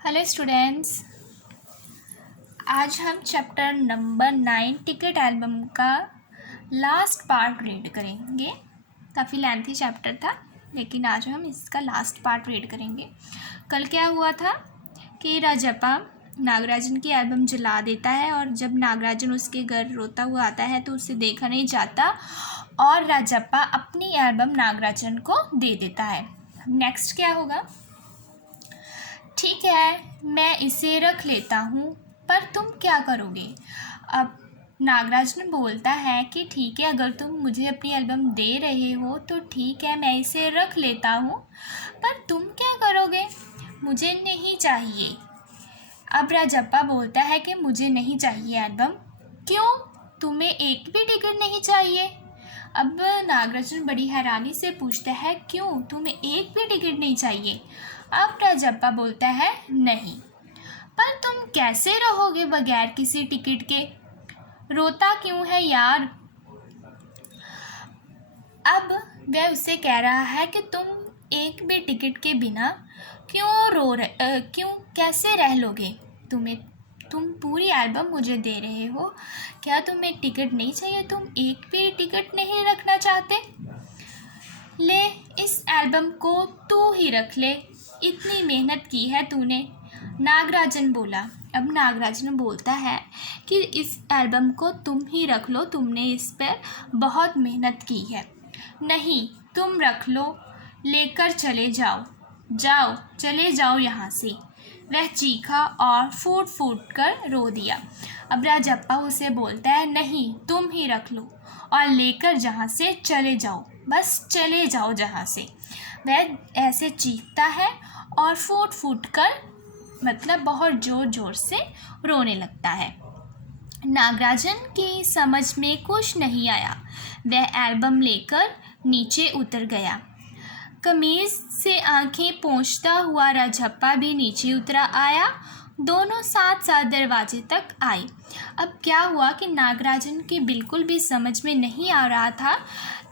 Hello students, आज हम chapter number 9 ticket album का लास्ट पार्ट रीड करेंगे। काफ़ी लेंथी चैप्टर था, लेकिन आज हम इसका लास्ट पार्ट रीड करेंगे। कल क्या हुआ था कि राजप्पा नागराजन की एल्बम जला देता है और जब नागराजन उसके घर रोता हुआ आता है तो उसे देखा नहीं जाता और राजप्पा अपनी एल्बम नागराजन को दे देता है। नेक्स्ट क्या होगा? ठीक है, मैं इसे रख लेता हूँ, पर तुम क्या करोगे? अब नागराजन बोलता है कि ठीक है, अगर तुम मुझे अपनी एल्बम दे रहे हो तो ठीक है, मैं इसे रख लेता हूँ, पर तुम क्या करोगे? मुझे नहीं चाहिए। अब राजप्पा बोलता है कि मुझे नहीं चाहिए एल्बम। क्यों? तुम्हें एक भी टिकट नहीं चाहिए? अब नागराजन बड़ी हैरानी से पूछता है, क्यों, तुम्हें एक भी टिकट नहीं चाहिए? अब राजप्पा बोलता है, नहीं। पर तुम कैसे रहोगे बगैर किसी टिकट के? रोता क्यों है यार? अब वह उससे कह रहा है कि तुम एक भी टिकट के बिना क्यों कैसे रह लोगे? तुम पूरी एल्बम मुझे दे रहे हो, क्या तुम्हें टिकट नहीं चाहिए? तुम एक भी टिकट नहीं रखना चाहते? ले, इस एल्बम को तू ही रख ले, इतनी मेहनत की है तूने, नागराजन बोला। अब नागराजन बोलता है कि इस एल्बम को तुम ही रख लो, तुमने इस पर बहुत मेहनत की है। नहीं, तुम रख लो, लेकर चले जाओ, चले जाओ यहाँ से। वह चीखा और फूट फूट कर रो दिया। अब राजप्पा उसे बोलता है, नहीं, तुम ही रख लो और लेकर जहाँ से चले जाओ, बस चले जाओ जहाँ से। वह ऐसे चीखता है और फूट फूट कर, मतलब बहुत ज़ोर ज़ोर से रोने लगता है। नागराजन की समझ में कुछ नहीं आया। वह एल्बम लेकर नीचे उतर गया। कमीज से आंखें पोंछता हुआ राजप्पा भी नीचे उतरा आया। दोनों साथ साथ दरवाजे तक आए। अब क्या हुआ कि नागराजन की बिल्कुल भी समझ में नहीं आ रहा था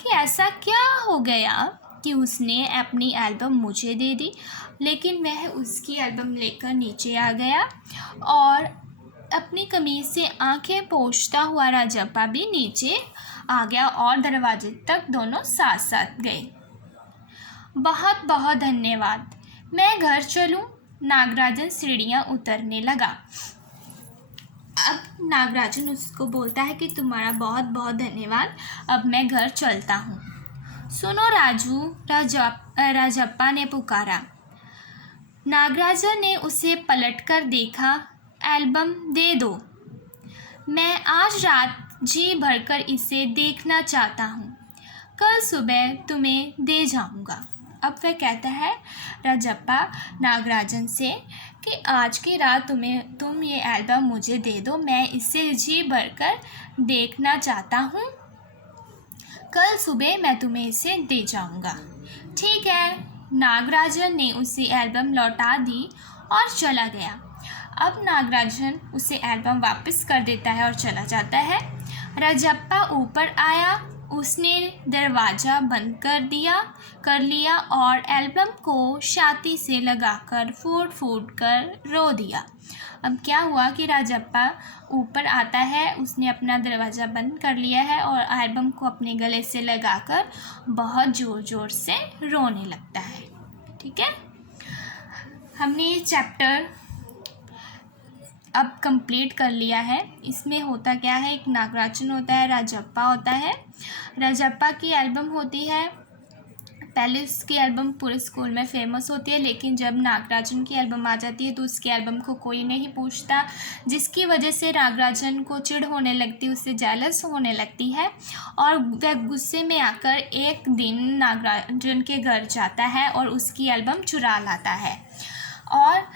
कि ऐसा क्या हो गया कि उसने अपनी एल्बम मुझे दे दी, लेकिन वह उसकी एल्बम लेकर नीचे आ गया और अपनी कमीज से आंखें पोंछता हुआ राजप्पा भी नीचे आ गया और दरवाजे तक दोनों साथ साथ गए। बहुत बहुत धन्यवाद, मैं घर चलूं? नागराजन सीढ़ियाँ उतरने लगा। अब नागराजन उसको बोलता है कि तुम्हारा बहुत बहुत धन्यवाद, अब मैं घर चलता हूँ। सुनो राजू, राजप्पा ने पुकारा। नागराजन ने उसे पलटकर देखा। एल्बम दे दो, मैं आज रात जी भरकर इसे देखना चाहता हूँ, कल सुबह तुम्हें दे जाऊँगा। अब वह कहता है राजप्पा नागराजन से कि आज की रात तुम ये एल्बम मुझे दे दो, मैं इसे जी भरकर देखना चाहता हूँ, कल सुबह मैं तुम्हें इसे दे जाऊँगा। ठीक है, नागराजन ने उसे एल्बम लौटा दी और चला गया। अब नागराजन उसे एल्बम वापस कर देता है और चला जाता है। राजप्पा ऊपर आया, उसने दरवाज़ा बंद कर लिया और एल्बम को छाती से लगाकर फूट फूट कर रो दिया। अब क्या हुआ कि राजप्पा ऊपर आता है, उसने अपना दरवाज़ा बंद कर लिया है और एल्बम को अपने गले से लगाकर बहुत ज़ोर ज़ोर से रोने लगता है। ठीक है, हमने ये चैप्टर अब कंप्लीट कर लिया है। इसमें होता क्या है, एक नागराजन होता है, राजप्पा होता है। राजप्पा की एल्बम होती है, पहले उसकी एल्बम पूरे स्कूल में फेमस होती है, लेकिन जब नागराजन की एल्बम आ जाती है तो उसकी एल्बम को कोई नहीं पूछता, जिसकी वजह से नागराजन को चिढ़ होने लगती है, उससे जेलस होने लगती है और वह गुस्से में आकर एक दिन नागराजन के घर जाता है और उसकी एल्बम चुरा लाता है। और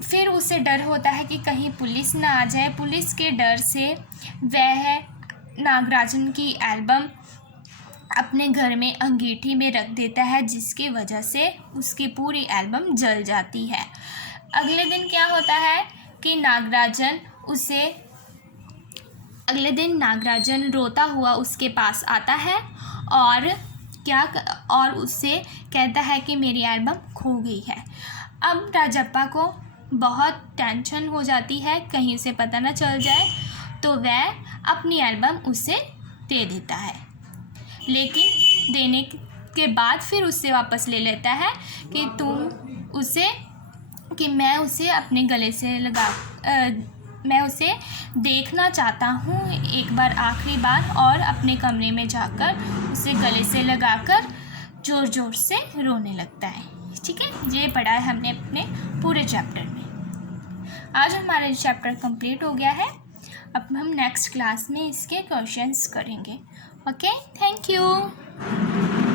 फिर उसे डर होता है कि कहीं पुलिस ना आ जाए। पुलिस के डर से वह नागराजन की एल्बम अपने घर में अंगीठी में रख देता है, जिसकी वजह से उसकी पूरी एल्बम जल जाती है। अगले दिन क्या होता है कि अगले दिन नागराजन रोता हुआ उसके पास आता है और उससे कहता है कि मेरी एल्बम खो गई है। अब राजप्पा को बहुत टेंशन हो जाती है कहीं उसे पता ना चल जाए, तो वह अपनी एल्बम उसे दे देता है, लेकिन देने के बाद फिर उससे वापस ले लेता है कि मैं उसे अपने गले से मैं उसे देखना चाहता हूँ एक बार, आखिरी बार, और अपने कमरे में जाकर उसे गले से लगाकर ज़ोर ज़ोर से रोने लगता है। ठीक है, ये पढ़ा है हमने अपने पूरे चैप्टर में। आज हमारा चैप्टर कंप्लीट हो गया है। अब हम नेक्स्ट क्लास में इसके क्वेश्चंस करेंगे। Okay, thank you.